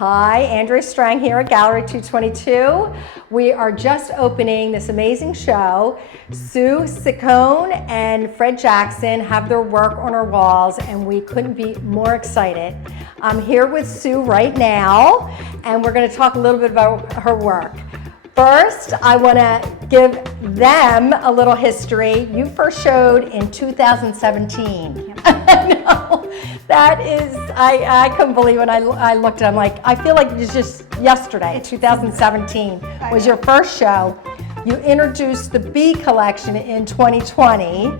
Hi, Andrea Strang here at Gallery222. We are just opening this amazing show. Sue Ciccone and Fred Jackson have their work on our walls, and we couldn't be more excited. I'm here with Sue right now, and we're going to talk a little bit about her work. First, I want to give them a little history. You first showed in 2017. I know. That is, I couldn't believe when I looked at it. I'm like, I feel like it was just yesterday, 2017 was your first show. You introduced the Bee collection in 2020,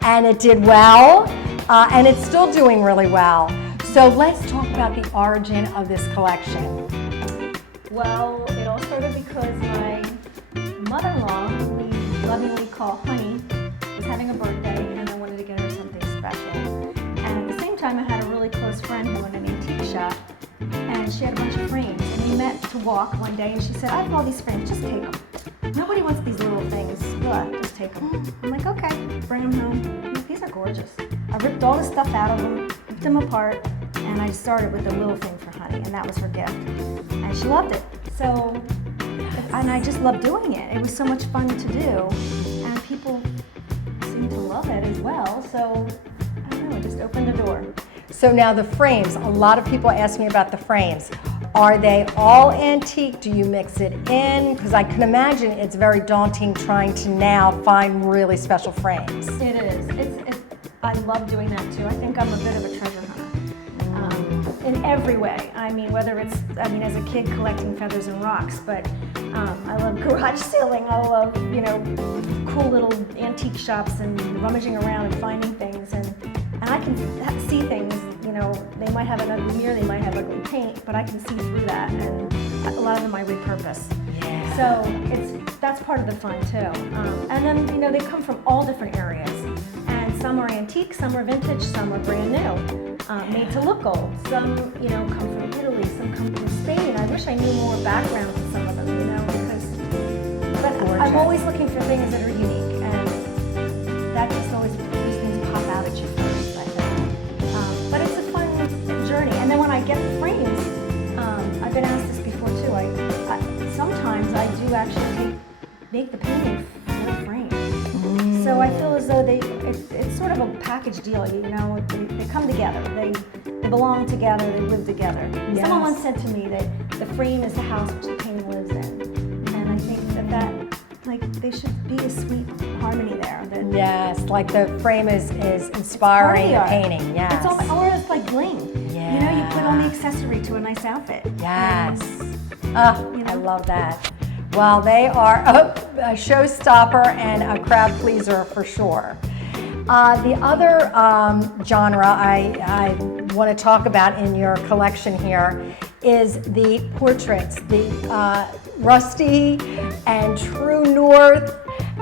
and it did well, and it's still doing really well. So let's talk about the origin of this collection. Well, it all started because my mother-in-law, who we lovingly call Honey, was having a birthday, and I wanted to get her something special. And at the same time, I had a really close friend who owned an antique shop, and she had a bunch of frames. And we met to walk one day, and she said, "I have all these frames, just take them. Nobody wants these little things, just take them." I'm like, okay, bring them home. These are gorgeous. I ripped all the stuff out of them, ripped them apart, and I started with a little thing for Honey, and that was her gift. And she loved it. So, and I just loved doing it. It was so much fun to do, and people seem to love it as well. So, I don't know, it just opened the door. So now the frames, a lot of people ask me about the frames. Are they all antique? Do you mix it in? Because I can imagine it's very daunting trying to now find really special frames. It is. I love doing that too. I think I'm a bit of a treasure hunter. In every way. I mean, whether it's, as a kid collecting feathers and rocks, but I love garage sailing. I love, cool little antique shops and rummaging around and finding things. And I can see things, they might have an ugly mirror, they might have ugly paint, but I can see through that, and a lot of them I repurpose. Yeah. So that's part of the fun too. And then, they come from all different areas. And some are antique, some are vintage, some are brand new. Made to look old. Some, come from Italy, some come from Spain. I wish I knew more background to some of them, but I'm always looking for things that are unique, and that just always, those things pop out at you first, I think. But it's a fun journey. And then when I get the frames, I've been asked this before too, sometimes I do actually make the painting for the frame. So I feel as though it's sort of a package deal, they come together, they belong together, they live together. Yes. Someone once said to me that the frame is the house which the painting lives in. And I think that there should be a sweet harmony there. Yes, like the frame is inspiring the painting, yes. It's all, or it's like bling. Yeah. You put on the accessory to a nice outfit. Yes. I love that. Well, they are a showstopper and a crowd pleaser for sure. The other genre I want to talk about in your collection here is the portraits, the Rusty and True North,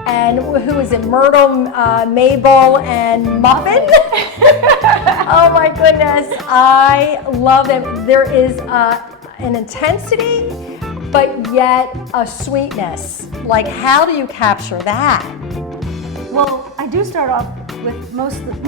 and who is it, Myrtle, Mabel, and Muffin? Oh my goodness, I love them. There is an intensity, but yet a sweetness. Like, how do you capture that? Well, I do start off with most of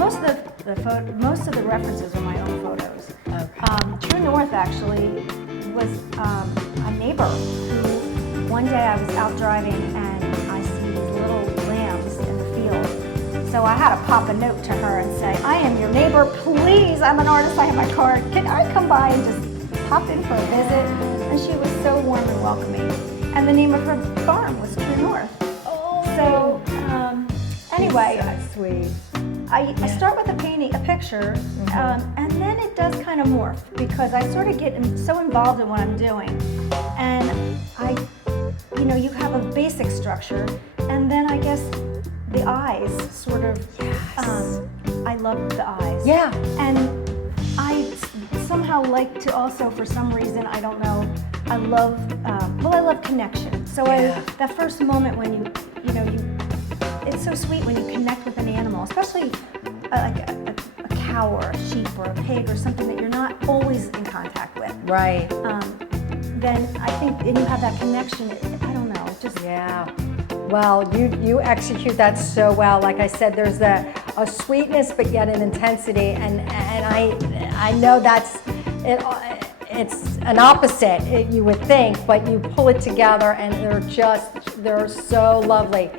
the references are my own photos. Okay. True North actually was a neighbor who one day I was out driving and I see these little lambs in the field. So I had to pop a note to her and say, "I am your neighbor, please. I'm an artist. I have my card. Can I come by and just pop in for a visit?" And she was so warm and welcoming. And the name of her farm was True North. Oh. So anyway, that's sweet. I start with a picture, and then it does kind of morph because I sort of get so involved in what I'm doing. And you have a basic structure, and then I guess the eyes sort of, I love the eyes. Yeah. And I somehow like to also, for some reason, I don't know, I love connection. So that first moment when it's so sweet when you connect with an animal, especially like a cow or a sheep or a pig or something that you're not always in contact with. Right. Then I think, and you have that connection, I don't know, just... Yeah. Well, you execute that so well. Like I said, there's a sweetness, but yet an intensity, and I know that's it. it's an opposite, you would think, but you pull it together and they're so lovely.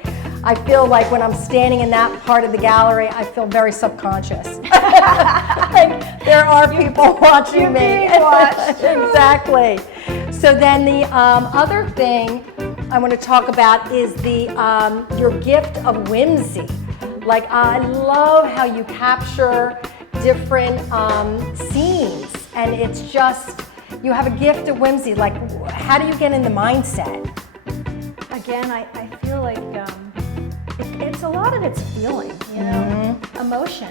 I feel like when I'm standing in that part of the gallery, I feel very subconscious. Like there are people watching me. Being watched. Exactly. So then the other thing I want to talk about is your gift of whimsy. Like I love how you capture different scenes, and it's just, you have a gift of whimsy. Like, how do you get in the mindset? Again, I feel like it's a lot of it's feeling, you know, emotion,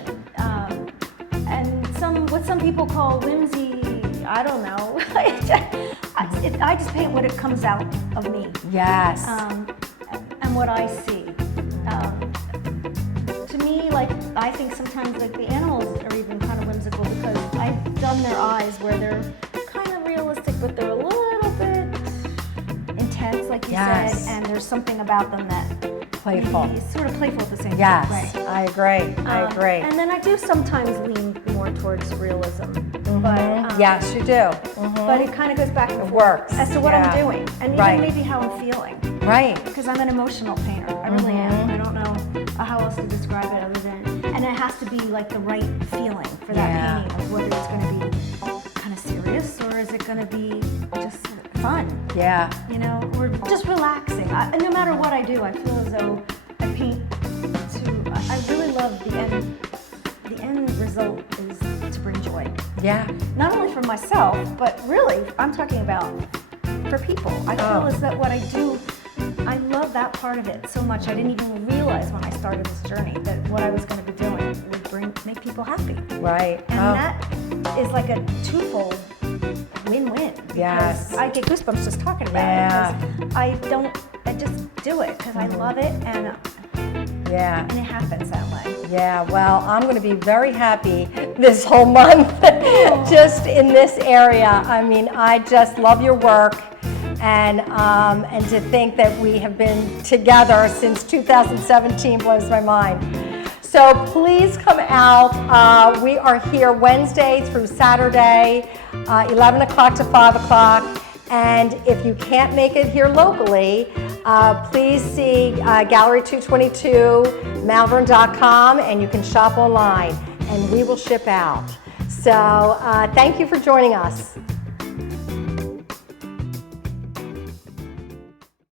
and what some people call whimsy. I don't know. I just paint what it comes out of me. Yes. And what I see. To me, like, I think sometimes like the animals are even kind of whimsical because I've done their eyes where they're kind of realistic, but they're a little bit intense, like you said, and there's something about them that Playful. is sort of playful at the same Yes, time. Right. I agree. I agree. And then I do sometimes lean more towards realism, but Yes, you do. but it kind of goes back and forth works, as to what yeah. I'm doing, and even Right. maybe how I'm feeling. Right. Because I'm an emotional painter. I really am. I don't know how else to describe it other than, and it has to be like the right feeling for that painting, of whether it's going to be kind of serious or is it going to be just fun, Yeah. you know, or just relaxing. And no matter what I do, I feel as though I paint I really love the end. The end result is to bring joy. Yeah. Not only for myself, but really, I'm talking about for people. I feel as that what I do, I love that part of it so much. I didn't even realize when I started this journey that what I was going to be doing would make people happy. Right. And that is like a twofold win-win. Yes. I get goosebumps just talking about it. Because I just do it because I love it, and it happens that way. Yeah, well, I'm going to be very happy this whole month just in this area. I mean, I just love your work, and to think that we have been together since 2017 blows my mind. So please come out. We are here Wednesday through Saturday, 11 o'clock to 5 o'clock. And if you can't make it here locally, please see Gallery222 Malvern.com, and you can shop online, and we will ship out. So thank you for joining us.